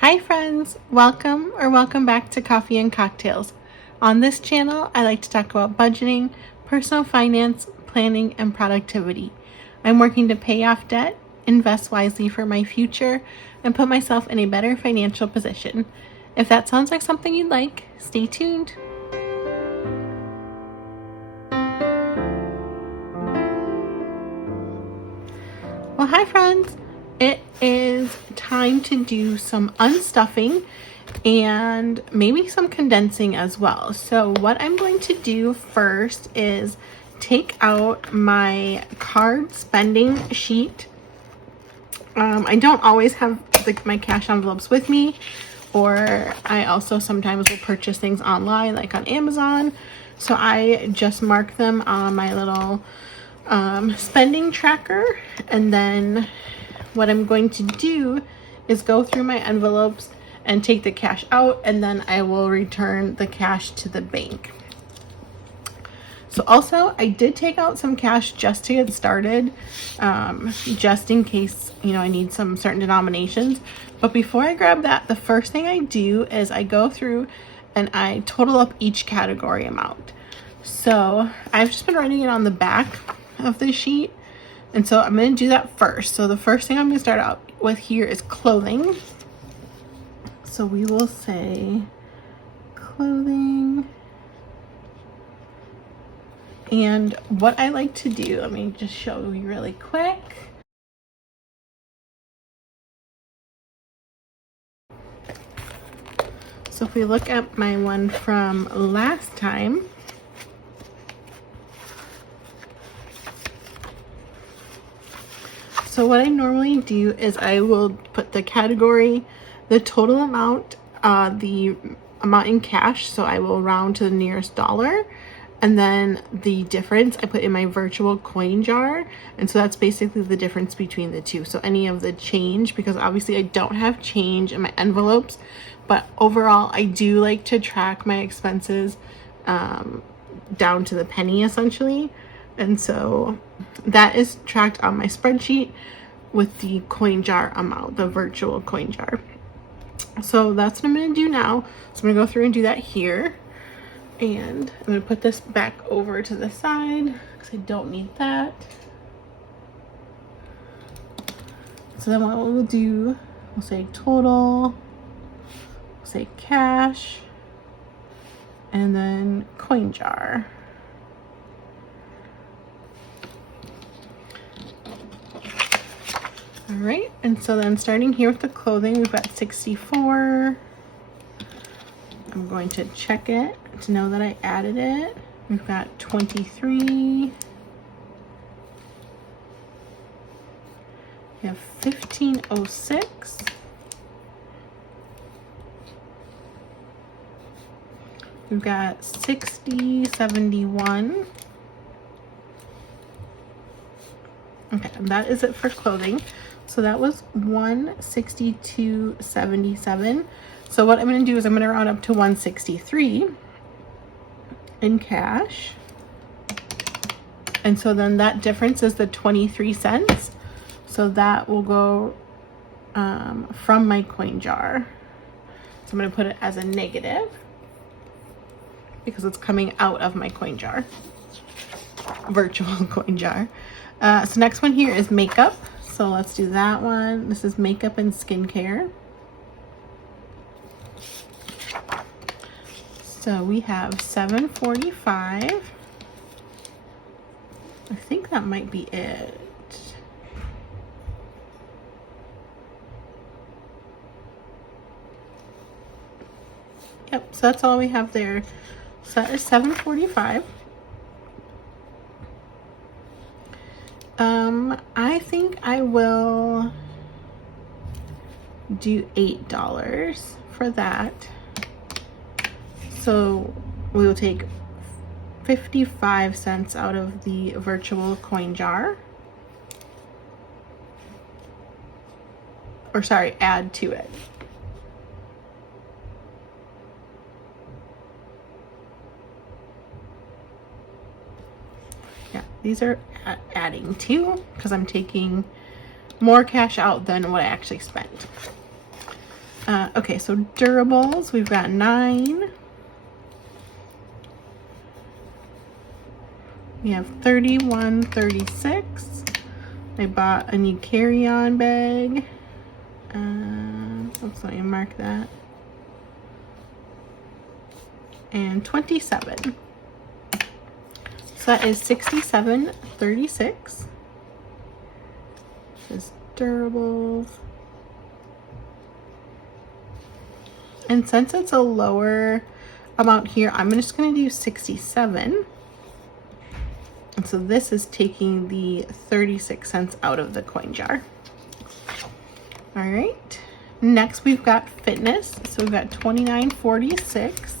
Hi friends, welcome back to Coffee and Cocktails. On this channel, I like to talk about budgeting, personal finance, planning, and productivity. I'm working to pay off debt, invest wisely for my future, and put myself in a better financial position. If that sounds like something you'd like, stay tuned. Well, hi friends. It is time to do some unstuffing and maybe some condensing as well. So what I'm going to do first is take out my card spending sheet. I don't always have my cash envelopes with me, or I also sometimes will purchase things online like on Amazon. So I just mark them on my little spending tracker, and then what I'm going to do is go through my envelopes and take the cash out, and then I will return the cash to the bank. So also, I did take out some cash just to get started, just in case, I need some certain denominations. But before I grab that, the first thing I do is I go through and I total up each category amount. So I've just been writing it on the back of the sheet, and so I'm going to do that first. So the first thing I'm going to start out with here is clothing. So we will say clothing. And what I like to do, let me just show you really quick. So if we look at my one from last time, so what I normally do is I will put the category, the total amount, the amount in cash, so I will round to the nearest dollar, and then the difference I put in my virtual coin jar, and so that's basically the difference between the two. So any of the change, because obviously I don't have change in my envelopes, but overall I do like to track my expenses down to the penny essentially. And so that is tracked on my spreadsheet with the coin jar amount, the virtual coin jar. So that's what I'm going to do now. So I'm going to go through and do that here. And I'm going to put this back over to the side because I don't need that. So then what we'll do, we'll say total, we'll say cash, and then coin jar. All right, and so then starting here with the clothing, we've got 64. I'm going to check it to know that I added it. We've got 23. We have 1506. We've got 6071. Okay, and that is it for clothing. So that was 162.77. So what I'm going to do is I'm going to round up to 163 in cash. And so then that difference is the 23 cents. So that will go from my coin jar. So I'm going to put it as a negative because it's coming out of my coin jar, virtual coin jar. So next one here is makeup. So let's do that one. This is makeup and skincare. So we have 745. I think that might be it. Yep, so that's all we have there. So that is 745. I think I will do $8 for that. So we will take 55 cents out of the virtual coin jar. Or sorry, add to it. Yeah, these are adding to because I'm taking more cash out than what I actually spent. Okay, so durables, we've got 9. We have 31, 36. I bought a new carry-on bag. Oops, let me mark that. And 27. So that is 67, 36. This is durables. And since it's a lower amount here, I'm just going to do 67. And so this is taking the 36 cents out of the coin jar. All right. Next, we've got fitness. So we've got 29.46.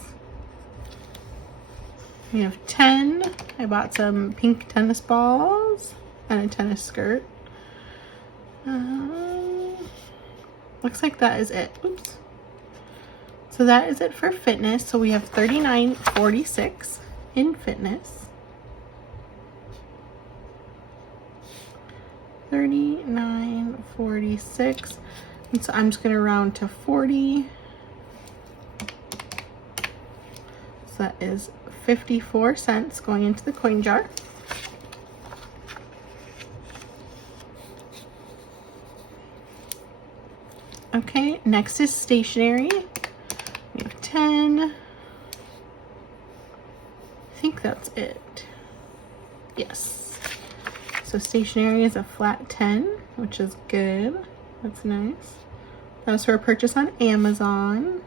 We have 10. I bought some pink tennis balls and a tennis skirt. Looks like that is it. Oops. So that is it for fitness. So we have 39.46 in fitness. 39.46. And so I'm just going to round to 40. So that is 54 cents going into the coin jar. Okay, next is stationery. We have 10. I think that's it. Yes. So stationery is a flat 10, which is good. That's nice. That was for a purchase on Amazon.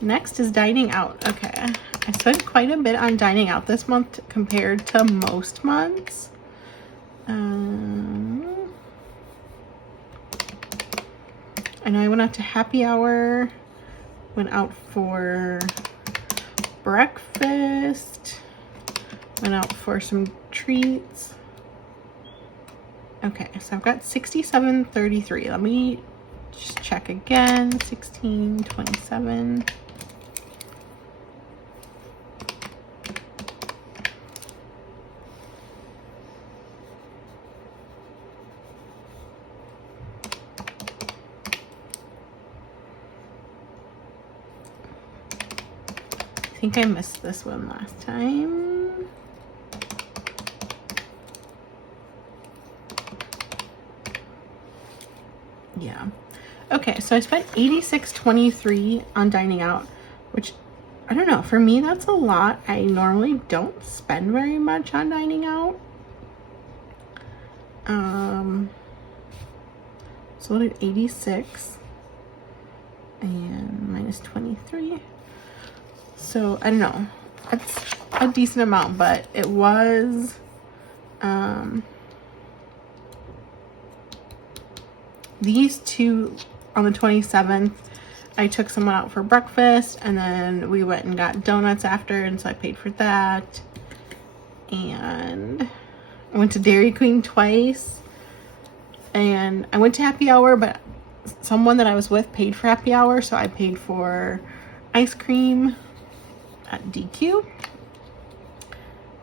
Next is dining out. Okay, I spent quite a bit on dining out this month compared to most months. I know I went out to happy hour, went out for breakfast, went out for some treats. Okay, so I've got 67.33. Let me just check again. 16.27. I think I missed this one last time. Yeah. Okay, so I spent $86.23 on dining out, which I don't know, for me that's a lot. I normally don't spend very much on dining out. So what did 86 and minus 23? So I don't know, that's a decent amount, but it was these two on the 27th. I took someone out for breakfast and then we went and got donuts after, and so I paid for that. And I went to Dairy Queen twice, and I went to happy hour, but someone that I was with paid for happy hour, so I paid for ice cream at DQ.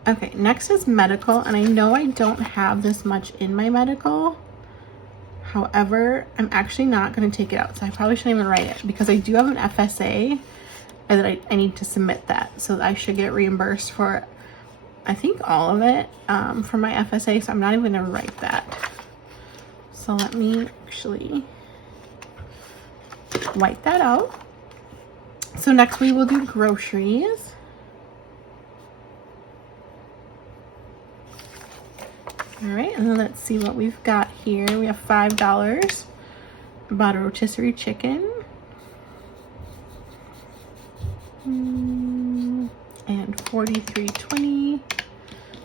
Okay, next is medical, and I know I don't have this much in my medical. However, I'm actually not going to take it out, so I probably shouldn't even write it, because I do have an FSA and that I need to submit that, so I should get reimbursed for, I think, all of it for my FSA, so I'm not even going to write that. So let me actually wipe that out. So next we will do groceries. All right, and then let's see what we've got here. We have $5. I bought a rotisserie chicken. And $43.20.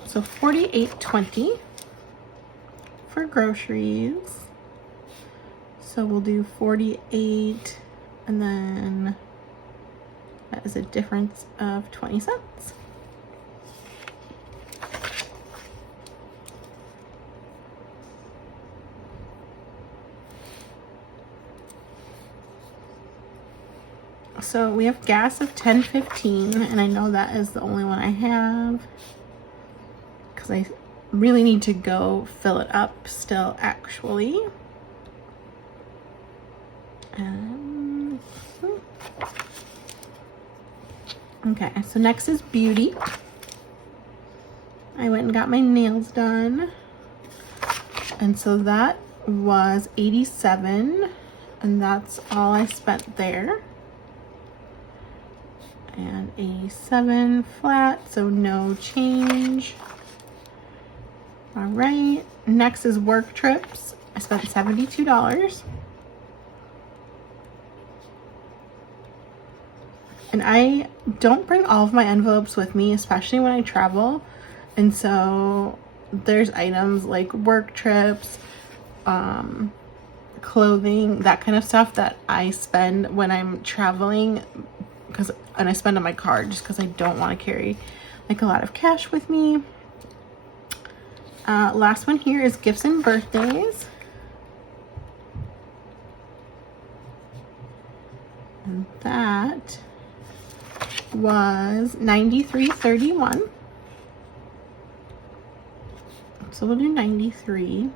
So $48.20 for groceries. So we'll do 48, and then that is a difference of 20 cents. So we have gas of $10.15, and I know that is the only one I have because I really need to go fill it up still, actually. Okay, so next is beauty. I went and got my nails done. And so that was $87, and that's all I spent there. And $87 flat, so no change. All right, next is work trips. I spent $72. And I don't bring all of my envelopes with me, especially when I travel. And so there's items like work trips, clothing, that kind of stuff that I spend when I'm traveling, and I spend on my card just because I don't want to carry like a lot of cash with me. Last one here is gifts and birthdays. And that was $93.31. So we'll do 93.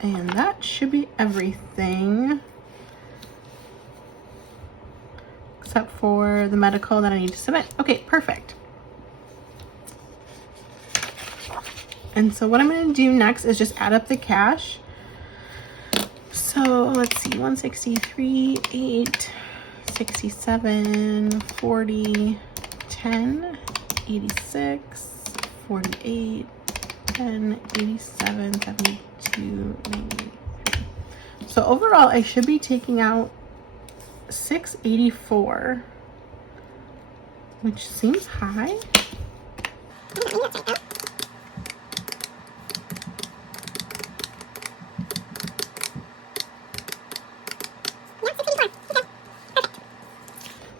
And that should be everything. Except for the medical that I need to submit. Okay, perfect. And so what I'm going to do next is just add up the cash. So let's see, 163, 8, 67, 40, 10, 86, 48, 10, 87, 72, 93. So overall, I should be taking out $684, which seems high.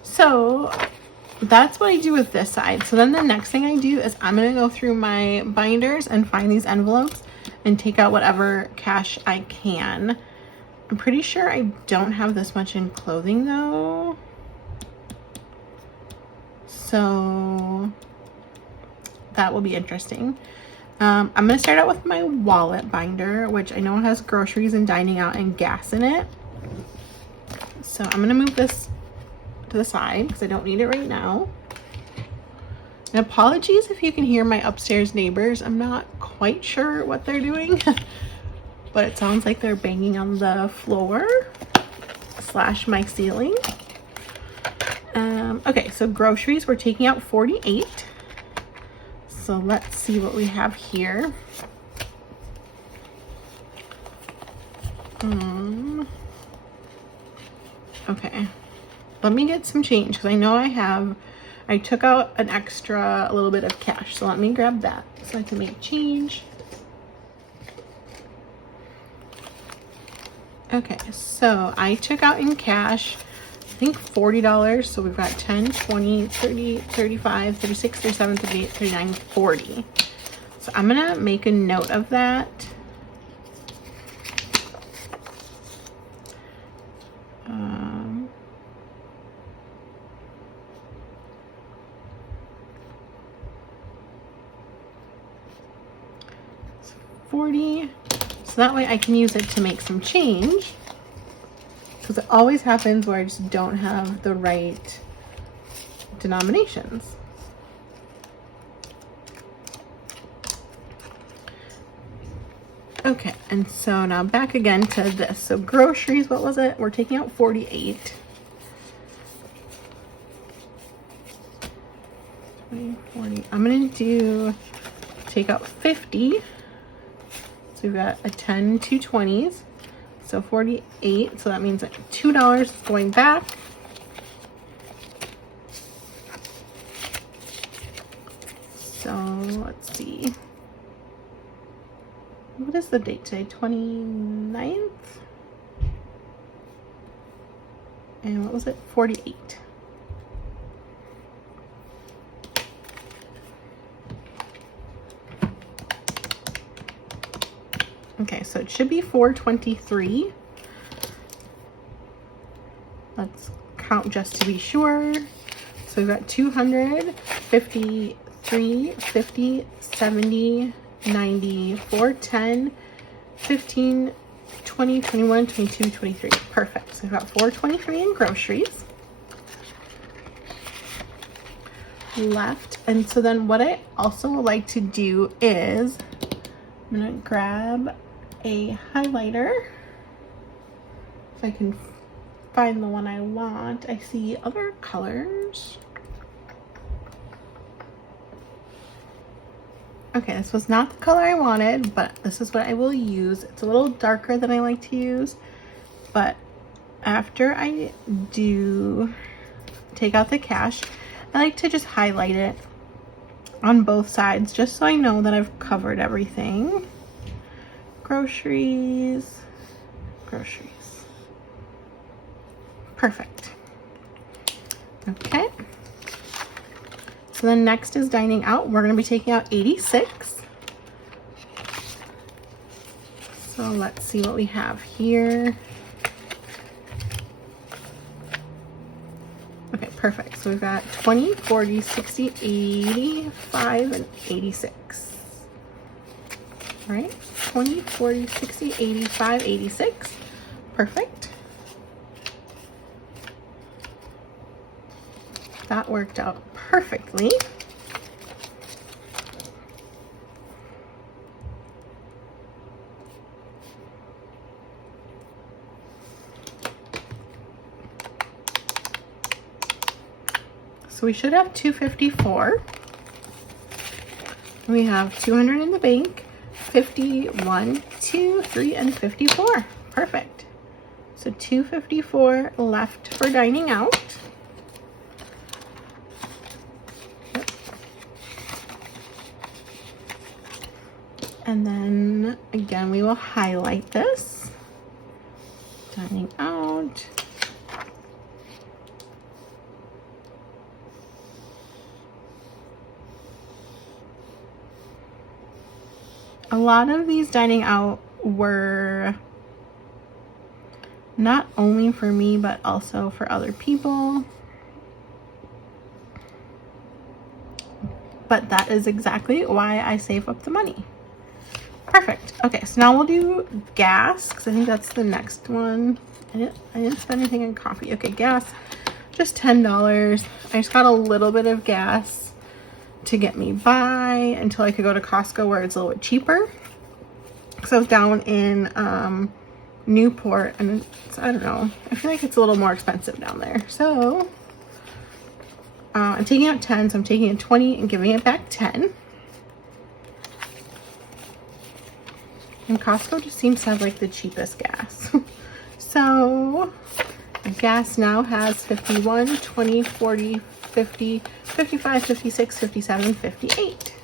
So that's what I do with this side. So then the next thing I do is I'm going to go through my binders and find these envelopes and take out whatever cash I can. I'm pretty sure I don't have this much in clothing though. So that will be interesting. I'm going to start out with my wallet binder, which I know has groceries and dining out and gas in it. So I'm going to move this to the side because I don't need it right now. And apologies if you can hear my upstairs neighbors. I'm not quite sure what they're doing, but it sounds like they're banging on the floor / my ceiling. Okay, so groceries, we're taking out 48. So let's see what we have here. Okay, let me get some change because I know I took out an extra, a little bit of cash. So let me grab that so I can make change. Okay, so I took out in cash, I think $40. So we've got 10, 20, 30, 35, 36, 37, 38, 39, 40. So I'm gonna make a note of that. $40. So that way I can use it to make some change. Because it always happens where I just don't have the right denominations. Okay, and so now back again to this. So groceries, what was it? We're taking out 48. 20, 40. I'm gonna take out 50. So we've got a 10, 2 20s. So 48, so that means like $2 going back. So let's see. What is the date today? 29th? And what was it? 48. Okay, so it should be 423. Let's count just to be sure. So we've got 200, 50, 3, 50, 70, 90, 410, 15, 20, 21, 22, 23. Perfect. So we've got 423 in groceries left. And so then what I also like to do is I'm gonna grab a highlighter if I can find the one I want. I see other colors. Okay, this was not the color I wanted, but this is what I will use. It's a little darker than I like to use, but after I do take out the cash, I like to just highlight it on both sides just so I know that I've covered everything. Groceries, groceries. Perfect. Okay. So then next is dining out. We're going to be taking out 86. So let's see what we have here. Okay, perfect. So we've got 20, 40, 60, 85, and 86. All right, 20, 40, 60, 85, 86. Perfect. That worked out perfectly. So we should have 254. We have 200 in the bank, 51, 2, 3, and 54. Perfect. So 254 left for dining out. And then again, we will highlight this. Dining out. A lot of these dining out were not only for me, but also for other people. But that is exactly why I save up the money. Perfect. Okay, so now we'll do gas, because I think that's the next one. I didn't spend anything on coffee. Okay, gas, just $10. I just got a little bit of gas to get me by until I could go to Costco where it's a little bit cheaper. So I was down in Newport, and it's, I don't know, I feel like it's a little more expensive down there. So I'm taking out 10, so I'm taking a 20 and giving it back 10. And Costco just seems to have like the cheapest gas. So gas now has 51, 20, 40, 50, 55, 56, 57, 58.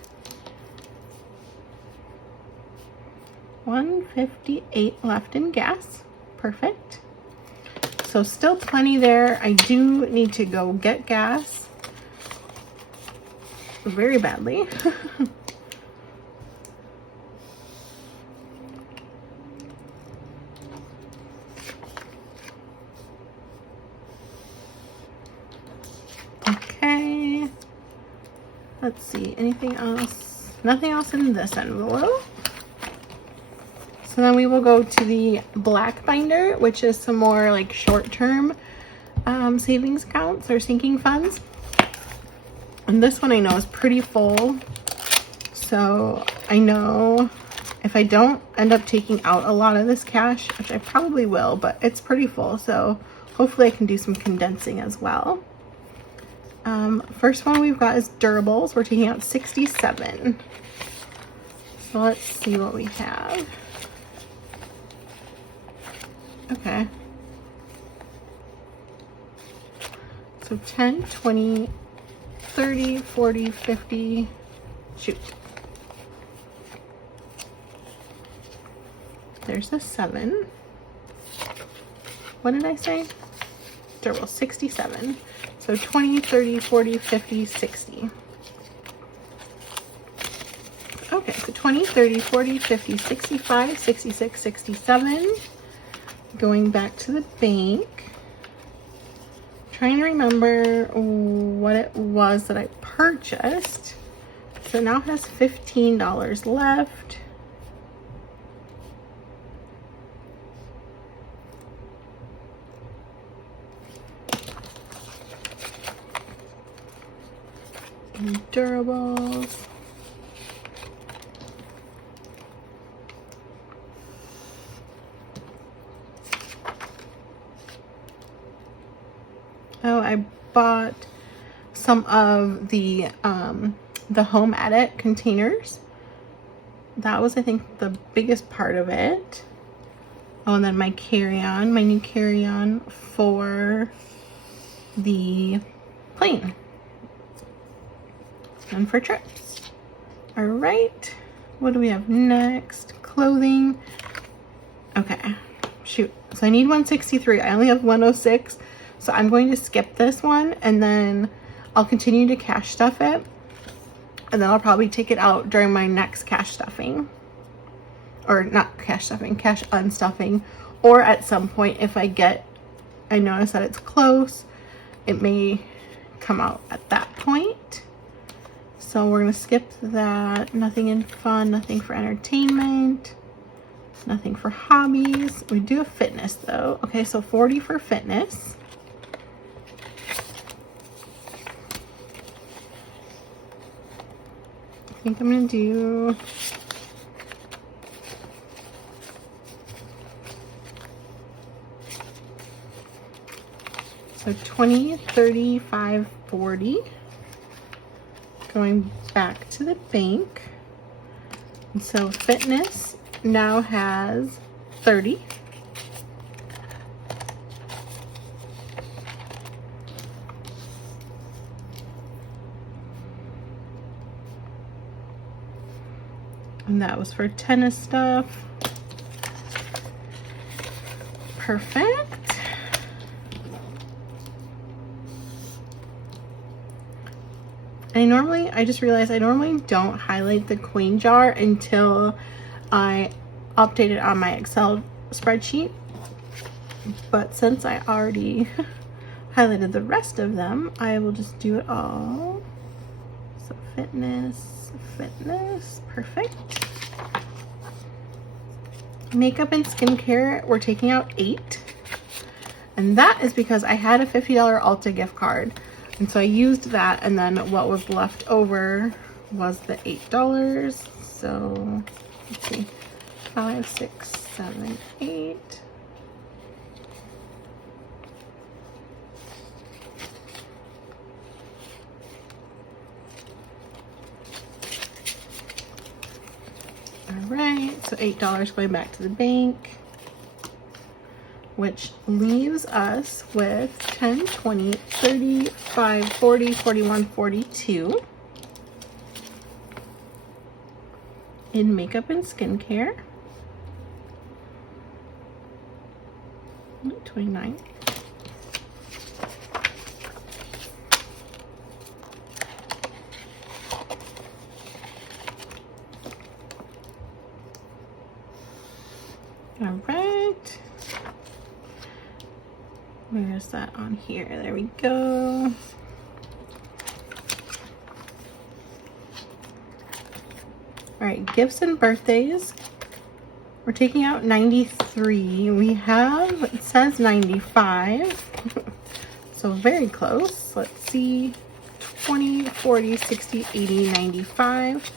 158 left in gas. Perfect. So still plenty there. I do need to go get gas very badly. Okay, let's see, anything else? Nothing else in this envelope. So then we will go to the black binder, which is some more like short-term savings accounts or sinking funds. And this one I know is pretty full. So I know if I don't end up taking out a lot of this cash, which I probably will, but it's pretty full. So hopefully I can do some condensing as well. First one we've got is durables. We're taking out 67. So let's see what we have. Okay. So 10, 20, 30, 40, 50, shoot. There's the 7. What did I say? Durable, 67. So 20, 30, 40, 50, 60. Okay, so 20, 30, 40, 50, 65, 66, 67. Going back to the bank. trying to remember what it was that I purchased. So it now has $15 left. And durables. Oh, I bought some of the Home Edit containers. That was, I think, the biggest part of it. Oh, and then my carry-on, my new carry-on for the plane and for trips. All right, what do we have next? Clothing. Okay, shoot. So I need 163. I only have 106. So I'm going to skip this one, and then I'll continue to cash stuff it. And then I'll probably take it out during my next cash stuffing. Or not cash stuffing, cash unstuffing. Or at some point, if I notice that it's close, it may come out at that point. So we're gonna skip that. Nothing in fun, nothing for entertainment, nothing for hobbies. We do have fitness though. Okay, so 40 for fitness. I think I'm gonna do so 20, 35, 40. Going back to the bank. And so fitness now has 30. And that was for tennis stuff. Perfect. I just realized I normally don't highlight the coin jar until I update it on my Excel spreadsheet. But since I already highlighted the rest of them, I will just do it all. So fitness, perfect. Makeup and skincare, we're taking out 8. And that is because I had a $50 Ulta gift card. And so I used that, and then what was left over was the $8. So let's see, 5, 6, 7, 8. All right, so $8 going back to the bank, which leaves us with 10, 20, 35, 40, 41, 42 in makeup and skincare. 29. All right. Where is that on here? There we go. All right, gifts and birthdays. We're taking out 93. We have, it says 95. So very close. Let's see, 20, 40, 60, 80, 95.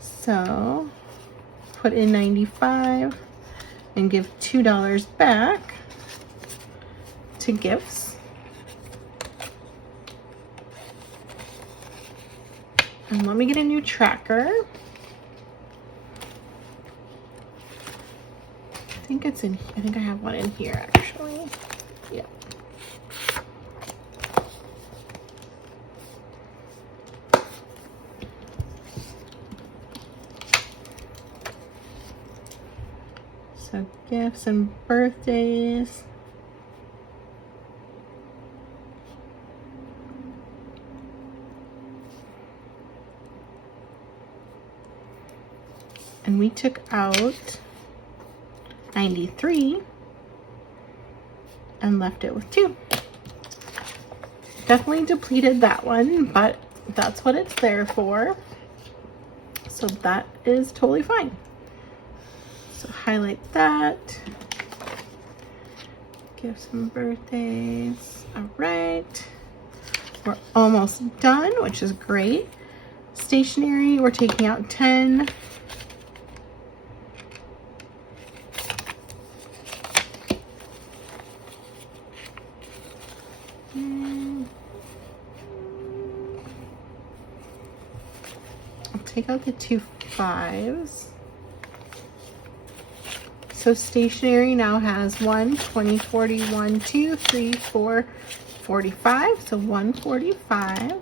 So put in 95 and give $2 back to gifts. And let me get a new tracker. I think it's in, I think I have one in here actually. Yeah. So gifts and birthdays. And we took out 93 and left it with 2. Definitely depleted that one, but that's what it's there for. So that is totally fine. So highlight that. Give some birthdays. All right. We're almost done, which is great. Stationery, we're taking out 10. I'll take out the 2 5s. So stationery now has 1, 20, 40, 1, 2, 3, 4, 45. So 145.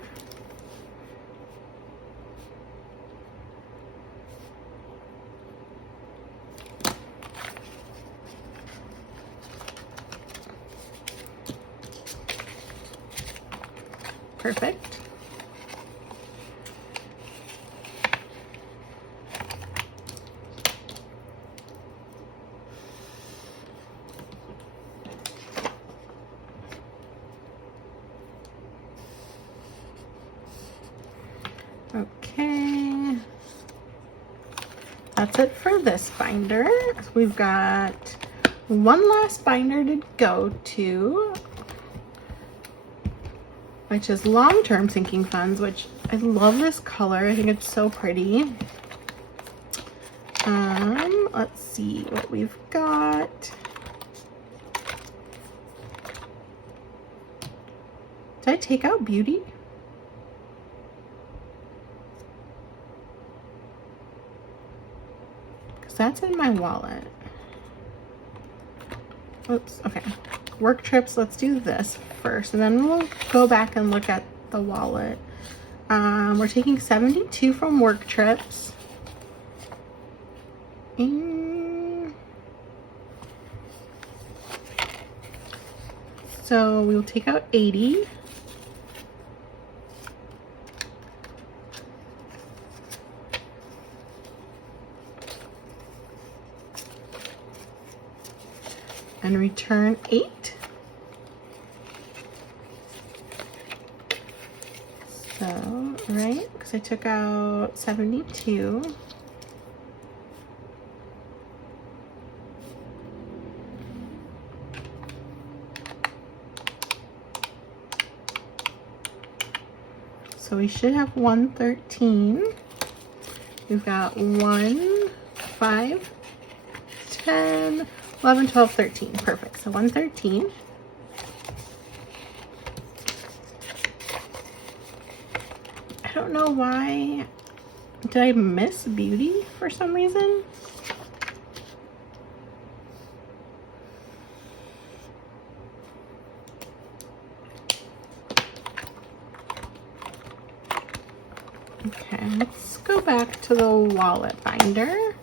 Perfect. Okay, that's it for this binder. We've got one last binder to go to, which is long-term sinking funds, which I love this color. I think it's so pretty. Let's see what we've got. Did I take out Beauty? Because that's in my wallet. Oops, okay. Work trips, let's do this first, and then we'll go back and look at the wallet. We're taking 72 from work trips. So we will take out 80. And return 8. So, right, because I took out 72. So we should have 113. We've got 1, 5, 10, 11, 12, 13. Perfect. So 113. I don't know why. Did I miss Beauty for some reason? Okay, let's go back to the wallet binder.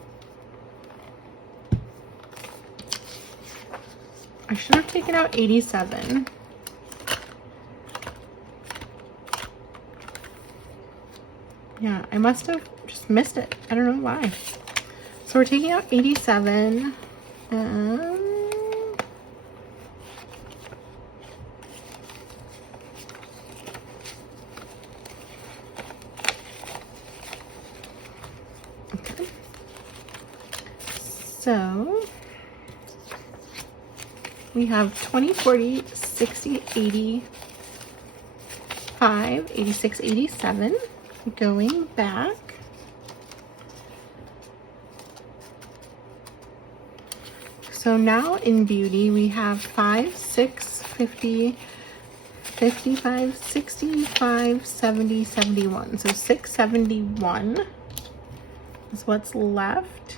I should have taken out 87. Yeah, I must have just missed it. I don't know why. So we're taking out 87. Okay. So we have 20, 40, 60, 85, 86, 87. Going back. So now in Beauty we have 5, 6, 50, 55, 65, 70, 71. So 671 is what's left.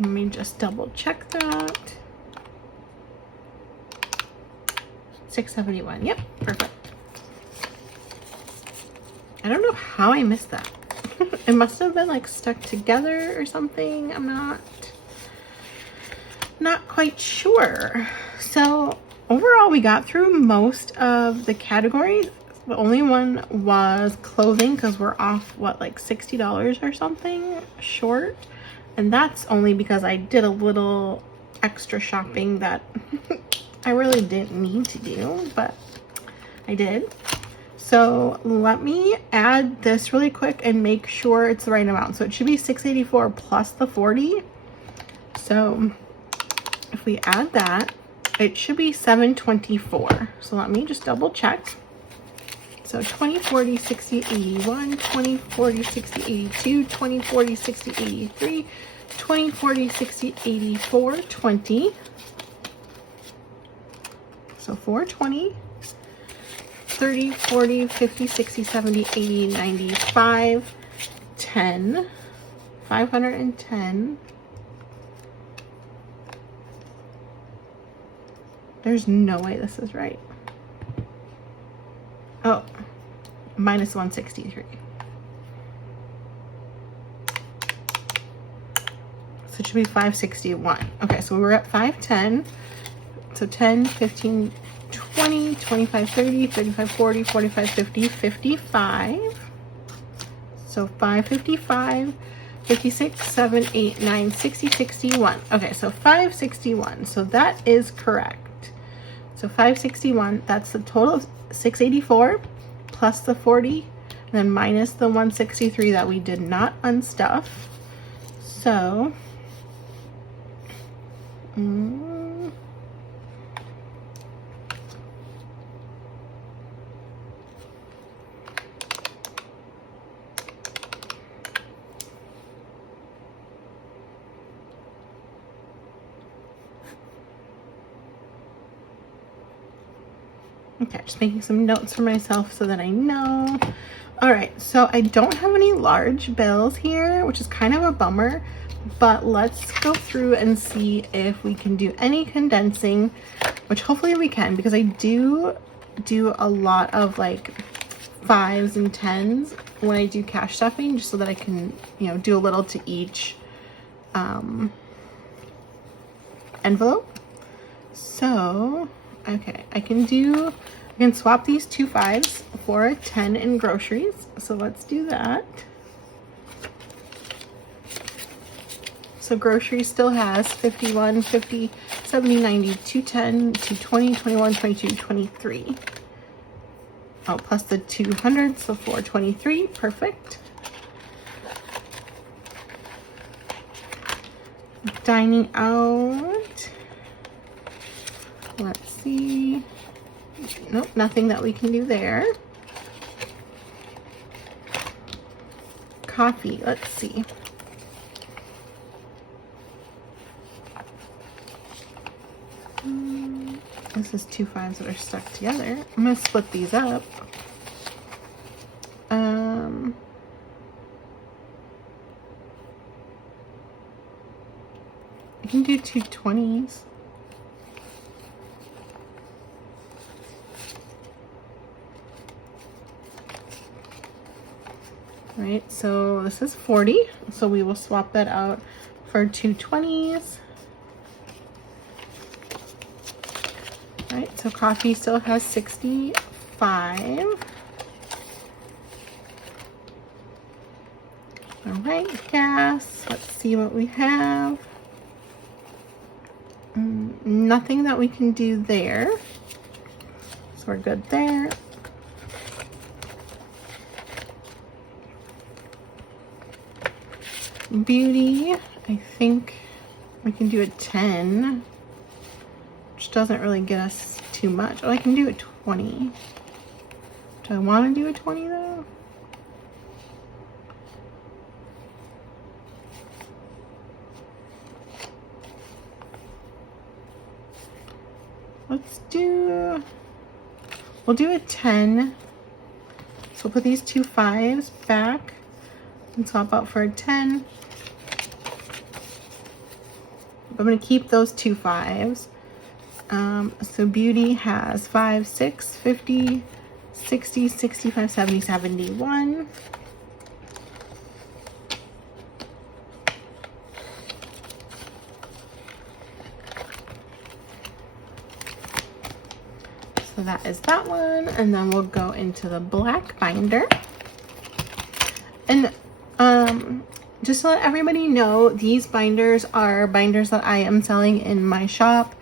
Let me just double check that. 671. Yep, perfect. I don't know how I missed that. It must have been like stuck together or something. I'm not quite sure. So overall, we got through most of the categories. The only one was clothing because we're off, what, like $60 or something short. And that's only because I did a little extra shopping that I really didn't need to do, but I did. So let me add this really quick and make sure it's the right amount. So it should be $684 plus the 40. So if we add that, it should be $724. So let me just double check. So 20, 40, 60, 81, 20, 40, 60, 82, 20, 40, 60, 83, 20, 40, 60, 84, 20. So 420. 30, 40, 50, 60, 70, 80, 95, 10, 510. There's no way this is right. Oh, minus 163. So it should be 561. Okay, so we're at 510. So 10, 15, 20, 25, 30, 35, 40, 45, 50, 55. So 555, 56, 7, 8, 9, 60, 61. Okay, so 561. So that is correct. So 561, that's the total of 684 plus the 40, and then minus the 163 that we did not unstuff. So, okay, just making some notes for myself so that I know. All right, so I don't have any large bills here, which is kind of a bummer, but let's go through and see if we can do any condensing, which hopefully we can, because I do a lot of like 5s and 10s when I do cash stuffing, just so that I can, you know, do a little to each envelope. So, okay, I can swap these 2 5s for a 10 in groceries. So let's do that. So groceries still has 51, 50, 70, 90, 210, 220, 21, 22, 23. Oh, plus the 200, so 423, perfect. Dining out. Let's see. Nope, nothing that we can do there. Coffee, let's see. This is 2 5s that are stuck together. I'm gonna split these up. I can do 2 20s. Right, so this is 40, so we will swap that out for 2 20s. Right, so coffee still has 65. All right, gas, let's see what we have. Nothing that we can do there, so we're good there. Beauty, I think we can do a 10, which doesn't really get us too much. Oh, I can do a 20. Do I want to do a 20 though? We'll do a 10. So we'll put these 2 5s back and swap out for a 10. I'm going to keep those 2 5s. So beauty has 5, 6, 50, 60, 65, 70, 71. So that is that one, and then we'll go into the black binder. And just to let everybody know, these binders are binders that I am selling in my shop.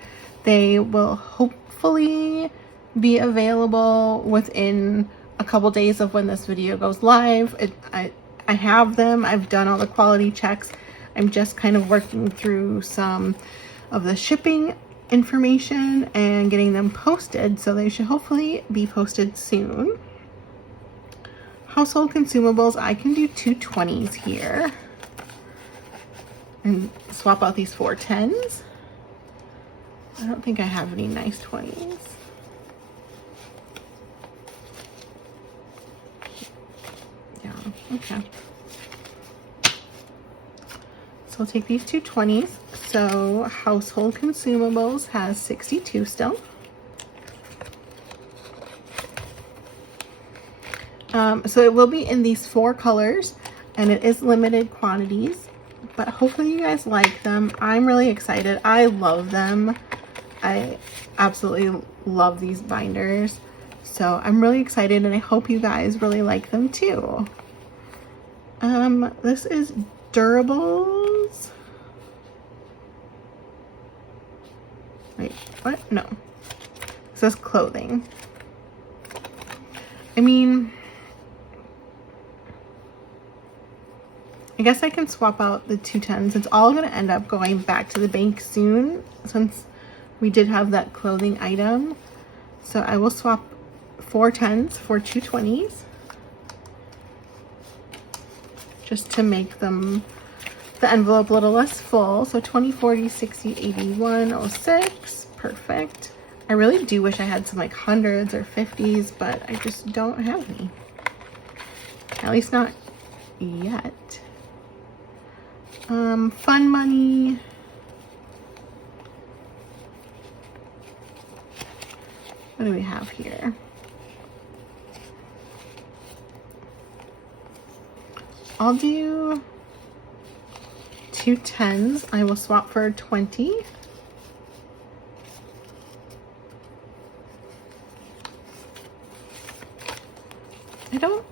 They will hopefully be available within a couple days of when this video goes live. I have them. I've done all the quality checks. I'm just kind of working through some of the shipping information and getting them posted, so they should hopefully be posted soon. Household consumables, I can do 2 20s here and swap out these 4 10s. I don't think I have any nice 20s. Yeah, okay. So we'll take these 2 20s. So household consumables has 62 still. So it will be in these 4 colors, and it is limited quantities, but hopefully you guys like them. I'm really excited. I love them. I absolutely love these binders. So I'm really excited, and I hope you guys really like them too. This is Durables. Wait, what? No. It says clothing. I mean, I guess I can swap out the 2 10s. It's all going to end up going back to the bank soon, since we did have that clothing item. So I will swap 4 10s for 2 20s. Just to make them, the envelope a little less full. So 20, 40, 60, 81, 06. Perfect. I really do wish I had some like 100s or 50s, but I just don't have any. At least not yet. Fun money. What do we have here? I'll do 2 10s. I will swap for 20.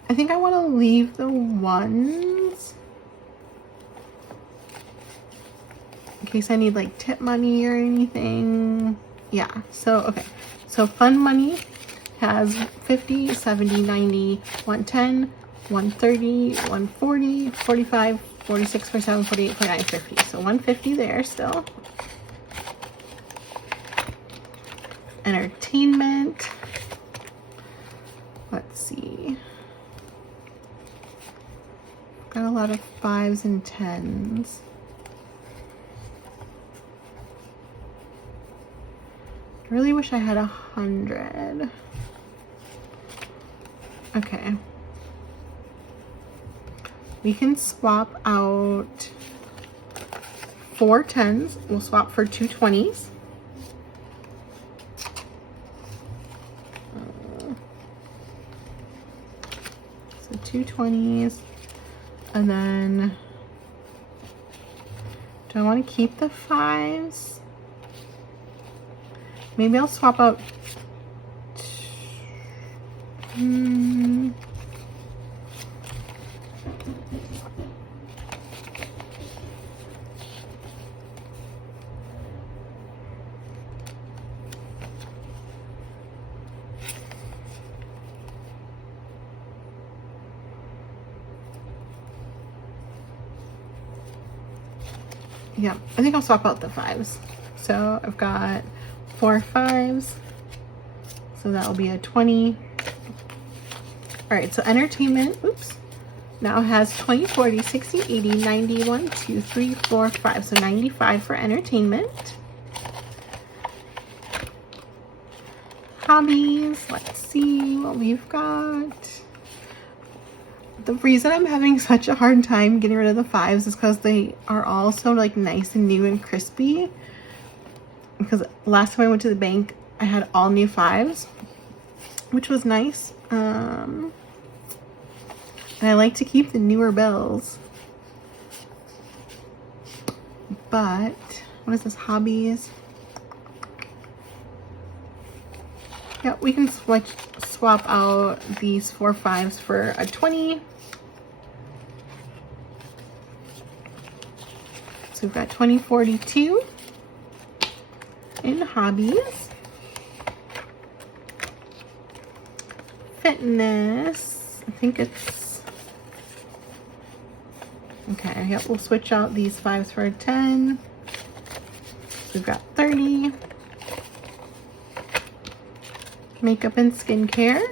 I think I want to leave the 1s in case I need like tip money or anything. Yeah, so okay. So fun money has 50, 70, 90, 110, 130, 140, 45, 46, 47, 48, 49, 50. So 150 there still. Entertainment. Let's see. Got a lot of 5s and 10s. I really wish I had 100. Okay. We can swap out 4 10s. We'll swap for 2 20s. So 2 20s. And then, do I want to keep the 5s? Maybe I'll swap out. Yeah, I think I'll swap out the 5s. So I've got 4 5s. So that will be a 20. All right, so entertainment, oops, now has 20, 40, 60, 80, 90, 1, 2, 3, 4, 5. So 95 for entertainment. Hobbies, let's see what we've got. The reason I'm having such a hard time getting rid of the 5s is because they are all so like nice and new and crispy. Because last time I went to the bank, I had all new 5s, which was nice. And I like to keep the newer bills. But, what is this, hobbies? Yeah, we can swap out these 4 5s for a 20. we've got 2042 in hobbies. Fitness, I think it's, okay, yep, we'll switch out these 5s for a 10. We've got 30. Makeup and skincare.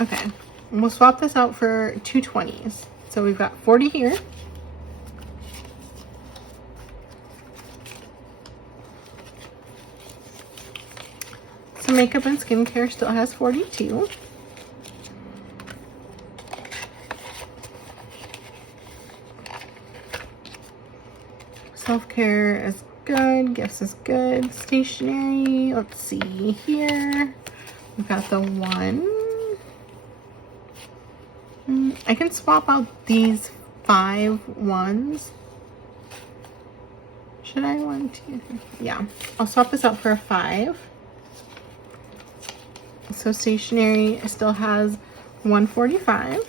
Okay, and we'll swap this out for 2 20s. So we've got 40 here. So makeup and skincare still has 42. Self-care is good, gifts is good, stationery, let's see here. We've got the 1. I can swap out these 5 1s. Should I? 1, 2, 3, yeah. I'll swap this out for a 5. So stationery still has 145.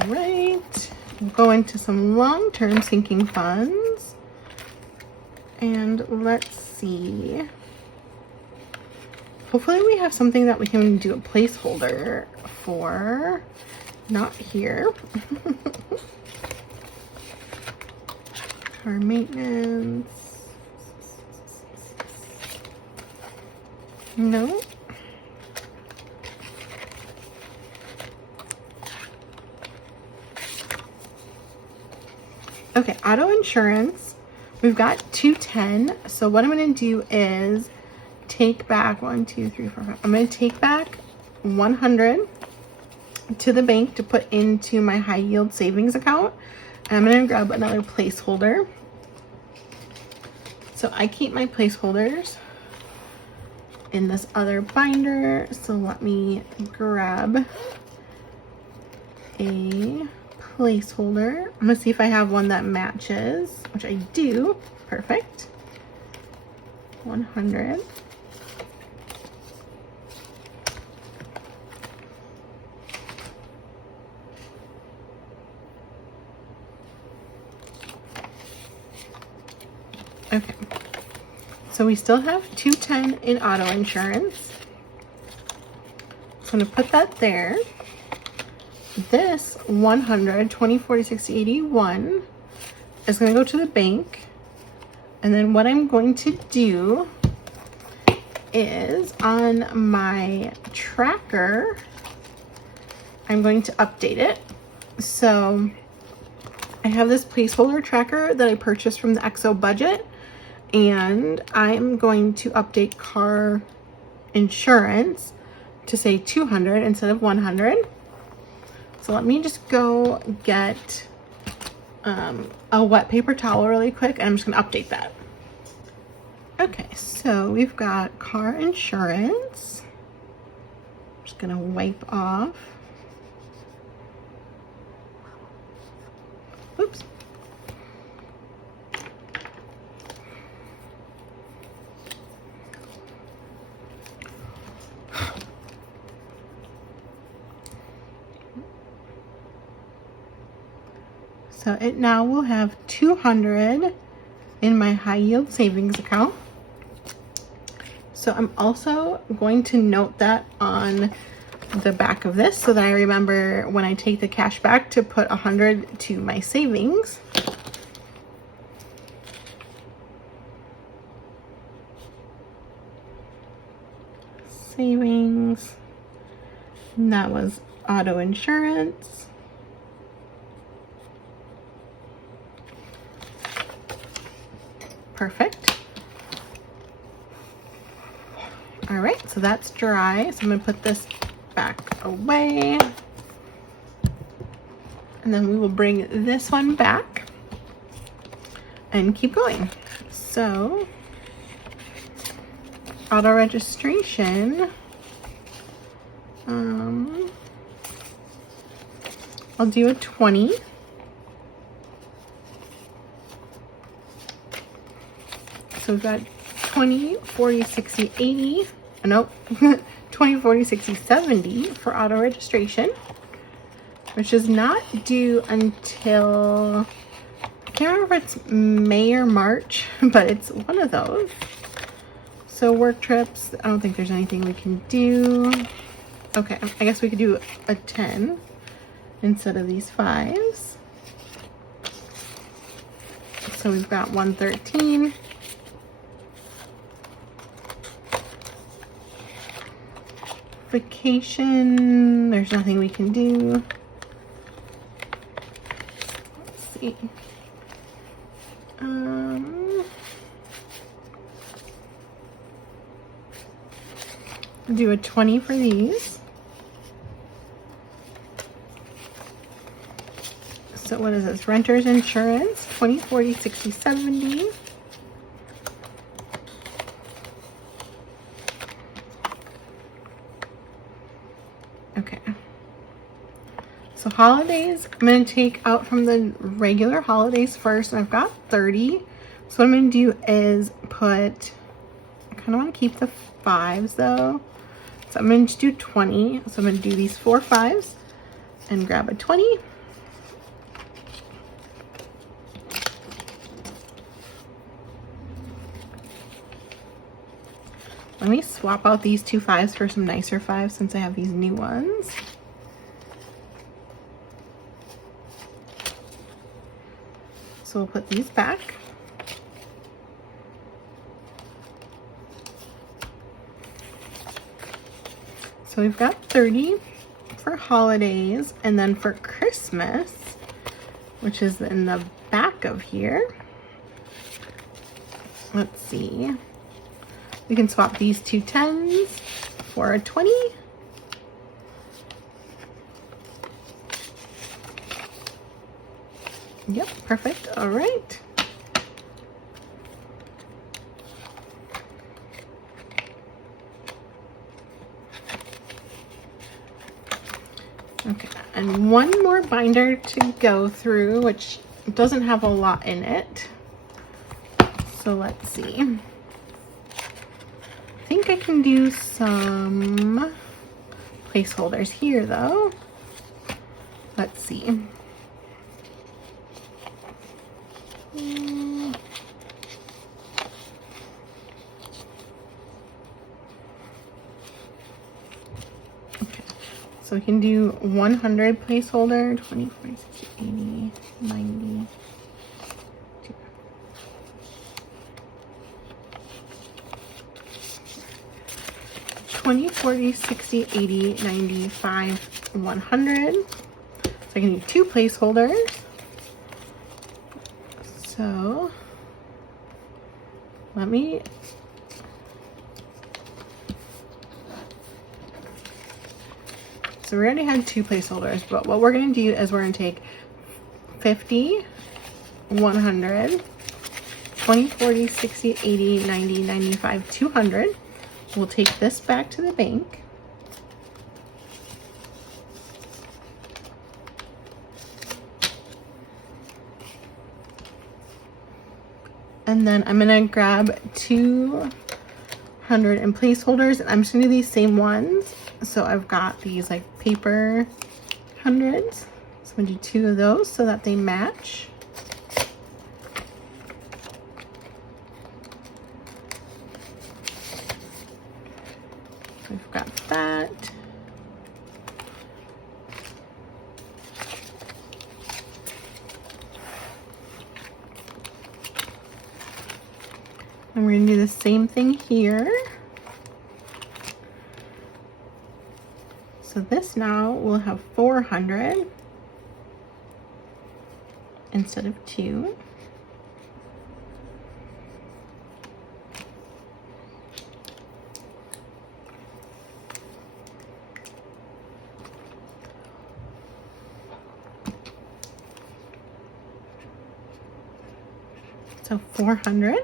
All right, we'll go into some long-term sinking funds. And let's see. Hopefully we have something that we can do a placeholder for. Not here. Car maintenance. No. Okay, auto insurance. We've got 210. So what I'm going to do is take back 1, 2, 3, 4, 5. I'm going to take back 100 to the bank to put into my high yield savings account. And I'm going to grab another placeholder. So I keep my placeholders in this other binder. So let me grab a placeholder. I'm gonna see if I have one that matches, which I do. Perfect. 100. Okay. So we still have 210 in auto insurance. So I'm gonna put that there. This 100, 20, 40, 60, 81 is going to go to the bank. And then what I'm going to do is on my tracker, I'm going to update it. So I have this placeholder tracker that I purchased from the XO budget, and I'm going to update car insurance to say 200 instead of 100. So let me just go get a wet paper towel really quick, and I'm just gonna update that. Okay, so we've got car insurance. I'm just gonna wipe off. Oops. So it now will have 200 in my high yield savings account. So I'm also going to note that on the back of this so that I remember when I take the cash back to put 100 to my savings. Savings. And that was auto insurance. Perfect. All right, so that's dry. So I'm gonna put this back away. And then we will bring this one back and keep going. So, auto registration. I'll do a 20. So we've got 20, 40, 60, 80. Nope. 20, 40, 60, 70 for auto registration, which is not due until, I can't remember if it's May or March, but it's one of those. So work trips, I don't think there's anything we can do. Okay, I guess we could do a 10 instead of these 5s. So we've got 113. Vacation, there's nothing we can do. Let's see. Do a 20 for these. So what is this? Renter's insurance, 20, 40, 60, 70. Okay. So holidays, I'm going to take out from the regular holidays first, and I've got 30. So what I'm going to do is put, I kind of want to keep the 5s though. So I'm going to do 20. So I'm going to do these 4 5s and grab a 20. Let me swap out these 2 5s for some nicer 5s since I have these new ones. So we'll put these back. So we've got 30 for holidays, and then for Christmas, which is in the back of here. Let's see. We can swap these 2 10s for a 20. Yep, perfect. All right. Okay, and one more binder to go through, which doesn't have a lot in it. So let's see. I think I can do some placeholders here though. Let's see. So we can do 100 placeholder, 20, 40, 60, 80, 90. 20, 40, 60, 80, 95, 100. So I can do 2 placeholders. So let me So we already had 2 placeholders, but what we're going to do is we're going to take 50, 100, 20, 40, 60, 80, 90, 95, 200. We'll take this back to the bank. And then I'm going to grab 200 in placeholders, and I'm just going to do these same ones. So I've got these like paper hundreds. So I'm going to do 2 of those so that they match. We've got that. And we're going to do the same thing here. So this now will have 400 instead of 2. So 400.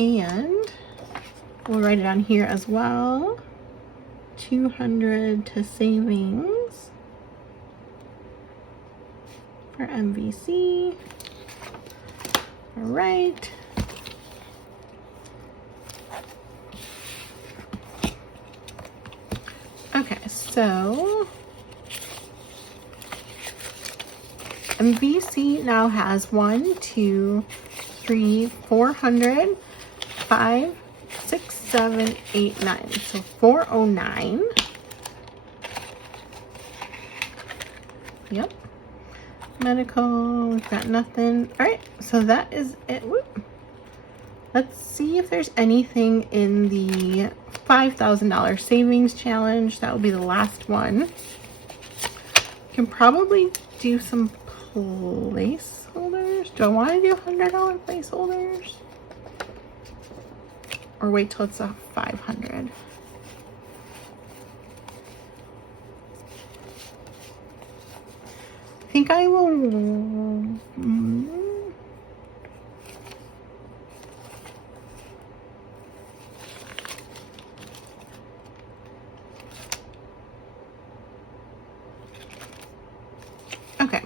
And we'll write it on here as well. 200 to savings for MVC. All right. Okay, so MVC now has 1, 2, 3, 400, 5, 6, 7, 8, 9. So 409. Yep. Medical, we've got nothing. All right, so that is it. Whoop. Let's see if there's anything in the $5,000 savings challenge. That will be the last one. Can probably do some placeholders. Do I want to do $100 placeholders? Or wait till it's a 500? I think I will. Okay.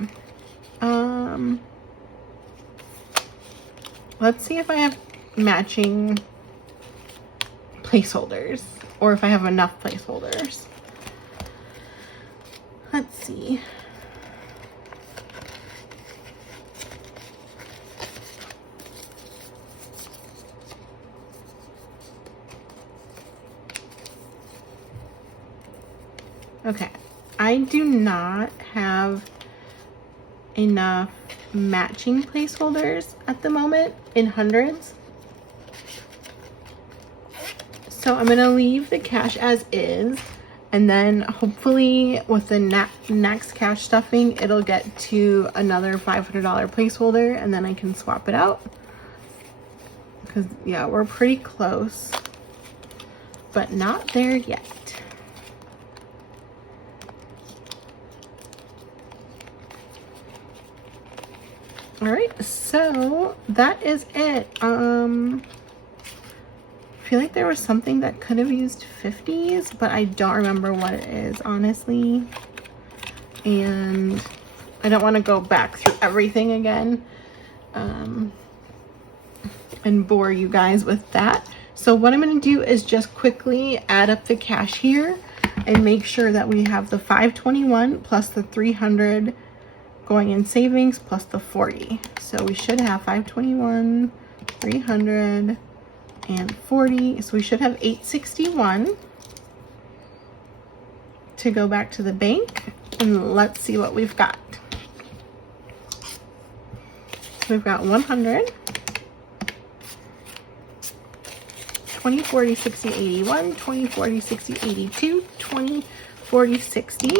Let's see if I have matching placeholders or if I have enough placeholders. Let's see. Okay, I do not have enough matching placeholders at the moment in hundreds. So I'm gonna leave the cash as is, and then hopefully with the next cash stuffing, it'll get to another $500 placeholder, and then I can swap it out. Because yeah, we're pretty close, but not there yet. All right, so that is it. I feel like there was something that could have used 50s, but I don't remember what it is, honestly. And I don't want to go back through everything again and bore you guys with that. So what I'm going to do is just quickly add up the cash here and make sure that we have the 521 plus the 300 going in savings plus the 40. So we should have 521, 300, and 40. So we should have 861 to go back to the bank. And let's see what we've got. So we've got 100, 20, 40, 60, 81, 20, 40, 60, 82, 20, 40, 60.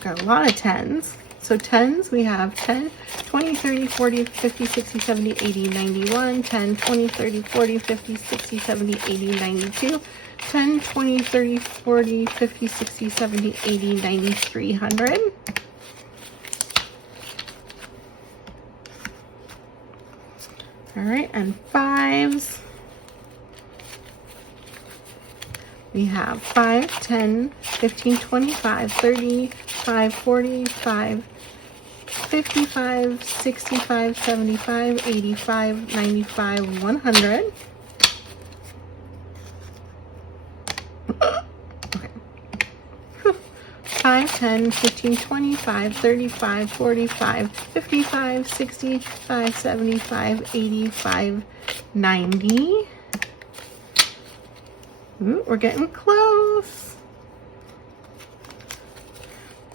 Got a lot of 10s. So 10s, we have 10, 20, 30, 40, 50, 60, 70, 80, 91, 10, 20, 30, 40, 50, 60, 70, 80, 92, 10, 20, 30, 40, 50, 60, 70, 80, 90, 300. All right, and 5s. We have 5, 10, 15, 25, 30, 5, 45, 55, 65, 75, 85, 95, 100. Okay. 5, 10, 15, 25, 35, 45, 55, 65, 75, 85, 90. Ooh, we're getting close.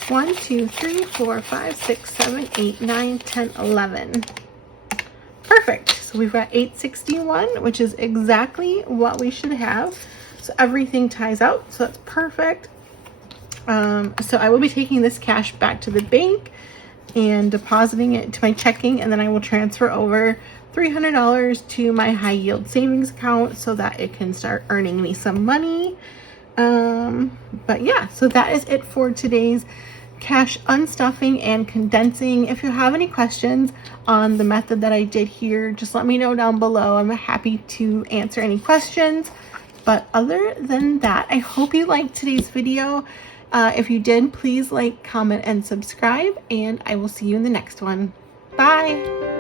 1, 2, 3, 4, 5, 6, 7, 8, 9, 10, 11. Perfect. So we've got 861, which is exactly what we should have. So everything ties out. So that's perfect. So I will be taking this cash back to the bank and depositing it to my checking, and then I will transfer over $300 to my high yield savings account so that it can start earning me some money. But yeah, so that is it for today's cash unstuffing and condensing. If you have any questions on the method that I did here, just let me know down below. I'm happy to answer any questions. But other than that, I hope you liked today's video. If you did, please like, comment, and subscribe, and I will see you in the next one. Bye!